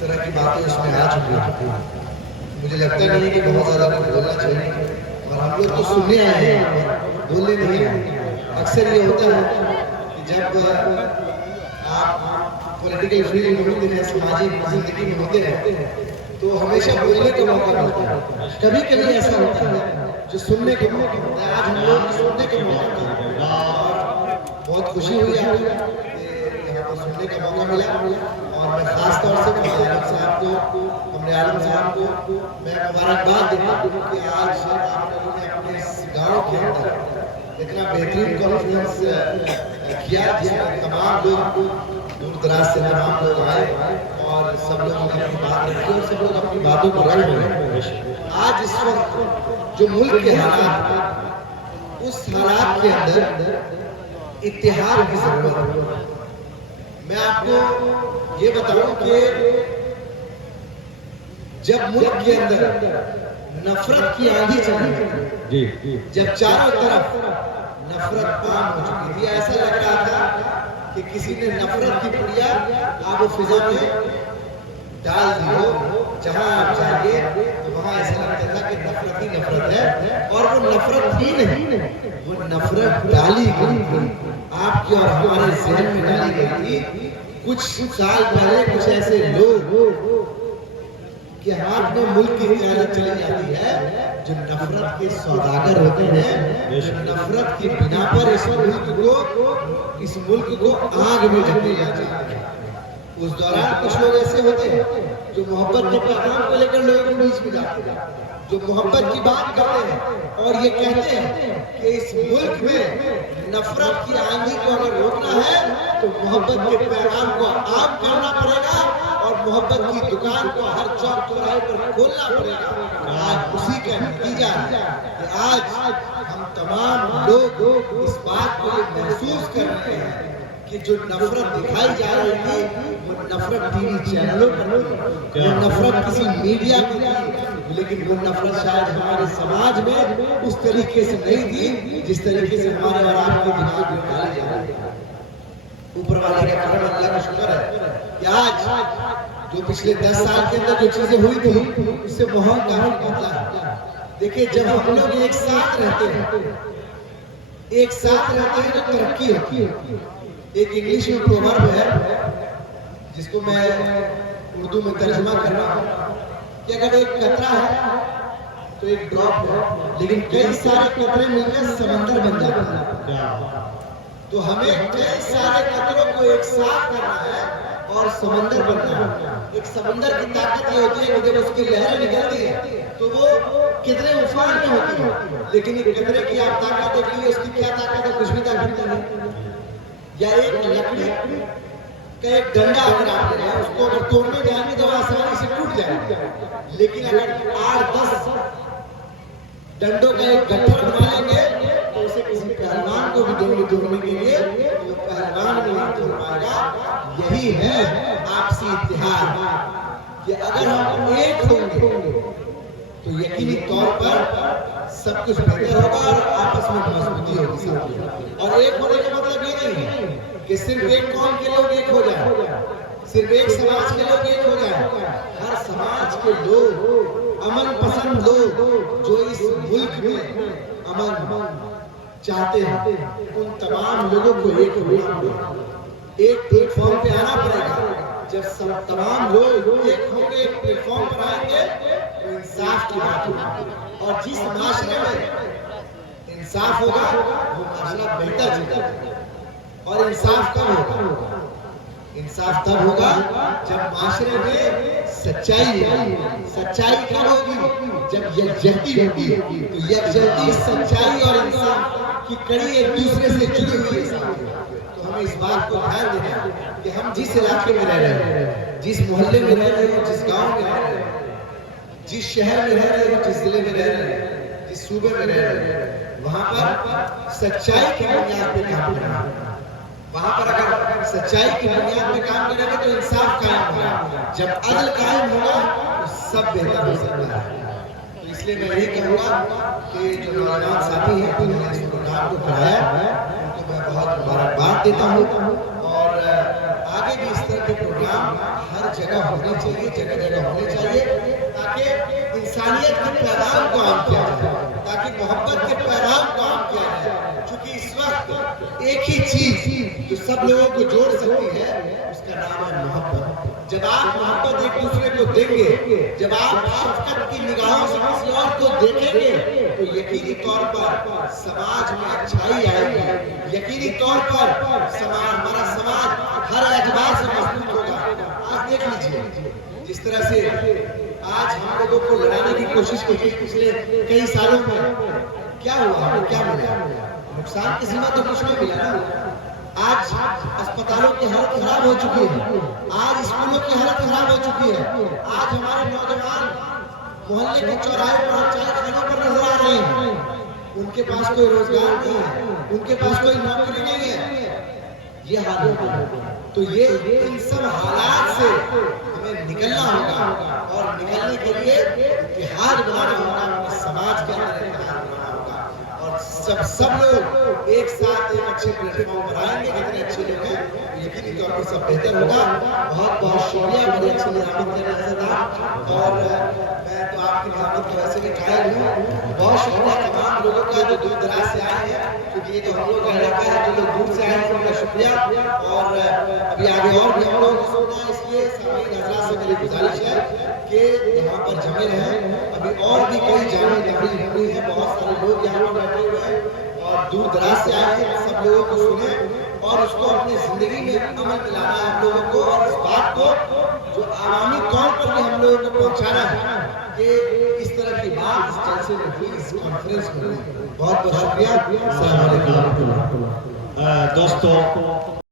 طرح کی باتیں اس میں آ چکی ہیں. مجھے لگتا نہیں کہ بہت زیادہ کچھ بولنا چاہیے اور ہم لوگ تو سننے آئے ہیں بولنے نہیں آئے. اکثر یہ ہوتا ہے کہ جب آپ پولیٹیکل فیلڈ میں ہوتے ہیں سماجی زندگی میں ہوتے ہیں تو ہمیشہ بولنے کا موقع ملتا ہے. کبھی کبھی ایسا ہوتا ہے جو سننے کا موقع ملتا ہے. آج ہم لوگ سننے کے موقع ملتا ہے اور بہت خوشی ہوئی آپ کہ یہاں پر سننے کا موقع ملا. اور میں خاص طور سے عالم صاحب کو ہمارے عالم صاحب کو میں مبارکباد دیتا ہوں کہ آج آپ لوگوں نے اپنے اس گاؤں کے اندر اتنا بہترین کانفرنس کیا جس میں تمام لوگ دور دراز سے تمام لوگ آئے اور سب لوگوں نے اپنی بات رکھی اور سب لوگ اپنی باتوں کو رکھ رہے ہیں. آج اس وقت جو ملک کے حالات اس حالات کے اندر اتحاد کی ضرورت ہے. میں آپ کو یہ بتاؤں کہ جب ملک کے اندر نفرت کی آندھی چلی جب چاروں طرف نفرت عام ہو چکی تھی ایسا لگ رہا تھا کہ کسی نے نفرت کی پڑیا آب و فضا میں ڈال دی ہو. جہاں آپ جائیں گے تو وہاں ایسا لگتا تھا کہ نفرت ہی نفرت ہے اور وہ نفرت ہی نہیں وہ نفرت ڈالی گئی آپ کی اور ہمارے ذہن میں ڈالی گئی تھی. کچھ سال پہلے کچھ ایسے لوگ کہ ہاتھ میں ملک کی قیادت چلی جاتی ہے جو نفرت کے سوداگر ہوتے ہیں جو نفرت کی بنا پر اس ملک کو آگ میں ڈھکے جاتے ہیں. اس دوران کچھ لوگ ایسے ہوتے ہیں جو محبت کے پیغام کو لے کر لوگوں کے بیچ میں جاتے ہیں جو محبت کی بات کرتے ہیں اور یہ کہتے ہیں کہ اس ملک میں نفرت کی آندھی کو اگر روکنا ہے تو محبت کے پیغام کو عام کرنا پڑے گا اور محبت کی دکان کو ہر چوک چوراہے پر کھولنا پڑے گا. آج اسی کا نتیجہ ہے کہ آج ہم تمام لوگ اس بات کو محسوس کر رہے ہیں کہ جو نفرت دکھائی جا رہی تھی وہ نفرت ٹی وی چینلوں پر وہ نفرت کسی میڈیا پر تھی لیکن وہ نفرت شاید ہمارے سماج میں اس طریقے سے نہیں تھی جس طریقے سے ہمارے اور آپ کے دماغ میں ڈالی جا رہی ہے. اوپر والے کا کرم اللہ کا شکر ہے کہ آج جو پچھلے 10 سال کے اندر جو چیزیں ہوئی تھی اس سے ماحول کافی بدلا ہے. دیکھیں جب ہم لوگ ایک ساتھ رہتے ہیں تو ترقی ہوتی ہے. ایک انگلش میں پروورب ہے جس کو میں اردو میں ترجمہ کر رہا ہوں کہ اگر ایک قطرہ ہے تو ایک ڈراپ ہے لیکن کئی سارے قطرے مل کر سمندر بن جاتے ہیں. تو ہمیں کئی سارے قطروں کو ایک ساتھ کرنا ہے اور سمندر بننا ہے. ایک سمندر کی طاقت یہ ہوتی ہے کہ جب اس کی لہریں نکلتی ہیں تو وہ کتنے افق میں ہوتی ہیں لیکن ایک قطرے کی آپ طاقت دیکھیے اس کی کیا طاقت ہے کچھ بھی طاقت نہیں. یا ایک لکڑی کا ایک ڈنڈا اگر آپ لے اس کو اگر توڑنے جائیں گے تو آسانی سے ٹوٹ جائے گا لیکن اگر 8-10 ڈنڈوں کا ایک گٹھر بنا لیں گے تو اسے کسی پہلوان کو بھی دیں گے توڑنے کے لیے تو پہلوان نہیں توڑ پائے گا. یہی ہے آپسی اتحاد کہ اگر ہم ایک ہوں گے تو یقینی طور پر سب کچھ بہتر ہوگا اور آپس میں مضبوطی ہوگی سب کی. اور ایک ہونے کا مطلب یہ نہیں ہے کہ صرف ایک قوم کے لوگ ایک ہو جائیں صرف ایک سماج کے لوگ ایک ہو جائیں. ہر سماج کے لوگ امن پسند لوگ جو اس ملک میں امن چاہتے ہیں ان تمام لوگوں کو ایک ہونا پڑے ایک پلیٹ فارم پہ آنا پڑے گا. جب تمام لوگ ایک ہوں گے ایک پلیٹ فارم پر آئیں گے تو انصاف کی بات ہوگی اور جس معاشرے میں انصاف ہوگا وہ معاشرہ بہتر چلے گا. اور انصاف کب ہوگا؟ انصاف تب ہوگا جب معاشرے میں سچائی ہوگی. سچائی کب ہوگی؟ جب یکجہتی ہوگی. تو یکجہتی سچائی اور انصاف کی کڑی ایک دوسرے سے جڑی ہوئی ہے. تو ہمیں اس بات کو دھیان دینا ہے کہ ہم جس علاقے میں رہ رہے ہیں جس محلے میں رہ رہے ہیں جس گاؤں میں رہ رہے ہیں جس شہر میں رہ رہے ہیں جس ضلع میں رہ رہے ہیں جس صوبے میں رہ رہے ہیں وہاں پر سچائی کی بنیاد پہ کام کرنا ہے. وہاں پر اگر سچائی کی بنیاد پہ کام کریں گے تو انصاف قائم ہوگا. جب عدل قائم ہوگا تو سب بہتر ہو سکتا ہے. تو اس لیے میں یہی کہوں گا کہ جو نوجوان ساتھی ہیں جنہوں نے اس پروگرام کو کرایا ان کو میں بہت مبارکباد دیتا ہوں اور آگے بھی اس طرح کے پروگرام ہر جگہ ہونی چاہیے، جگہ جگہ ہونے چاہیے، تاکہ انسانیت کے پیغام کو عام کیا جائے، تاکہ محبت کے پیغام کو عام کیا جائے. چونکہ اس وقت ایک ہی چیز جو سب لوگوں کو جوڑ سکتی ہے، اس کا نام ہے محبت. جب آپ محبت ایک دوسرے کو دیں گے، جب آپ شفقت کی نگاہوں سے کسی اور کو دیکھیں گے، تو یقینی طور پر سماج میں اچھائی آئے گی، یقینی طور پر ہمارا سماج ہر اعتبار سے مضبوط ہوگا. آج دیکھ لیجیے جس طرح سے آج ہم لوگوں کو لڑانے کی کوشش کی گئی پچھلے کئی سالوں میں، کیا ہوا، ہمیں کیا ملا؟ نقصان کی سیما تو کچھ نہیں ملا نا. آج اسپتالوں کی حالت خراب ہو چکی ہے، آج اسکولوں کی حالت خراب ہو چکی ہے، آج ہمارے نوجوان محلے کے چوراہے پر چائے کھانے پر نظر آ رہے ہیں. ان کے پاس کوئی روزگار نہیں ہے، ان کے پاس کوئی نوکری نہیں ہے. یہ حال ہے. تو یہ ان سب حالات سے ہمیں نکلنا ہوگا، اور نکلنے کے لیے اتحاد بنانا ہوگا، اپنے سماج کے اندر اتحاد بنانا ہوگا، اور سب لوگ ایک ساتھ ایک اچھے پلیٹ فارم پر آئیں گے. کتنے اچھے لوگ ہیں، یقینی طور پر سب بہتر ہوگا. بہت بہت شکریہ مجھے اچھی نظامت کرنے سے صاحب، اور میں تو آپ کی نظامت کو ویسے بھی قائل ہوں. بہت شکریہ تمام لوگوں کا جو دور دراز سے آئے ہیں، کیونکہ یہ جو ہم لوگ کا علاقہ ہے، جو لوگ دور سے آئے ہیں ان کا شکریہ. اور ابھی آگے اور بھی ہم لوگ کو سننا ہے، اس لیے سامعین حضرات سے میری گزارش ہے کہ یہاں پر جمع رہیں. ابھی اور بھی کئی جامع تقریب ہونی ہے، بہت سارے لوگ یہاں پر بیٹھے ہوئے ہیں اور دور دراز سے آئے ہیں. سب لوگوں کو سنیں اور اس کو اپنی زندگی میں عمل میں لانا ہے ہم لوگوں کو، اور اس بات کو جو عوامی طور پر بھی ہم لوگوں کو پہنچانا ہے کہ اس طرح کی بات اس جلسے میں ہوئی، اس کانفرنس میں ہوئی. بہت بہت شکریہ. السلام علیکم. دوستوں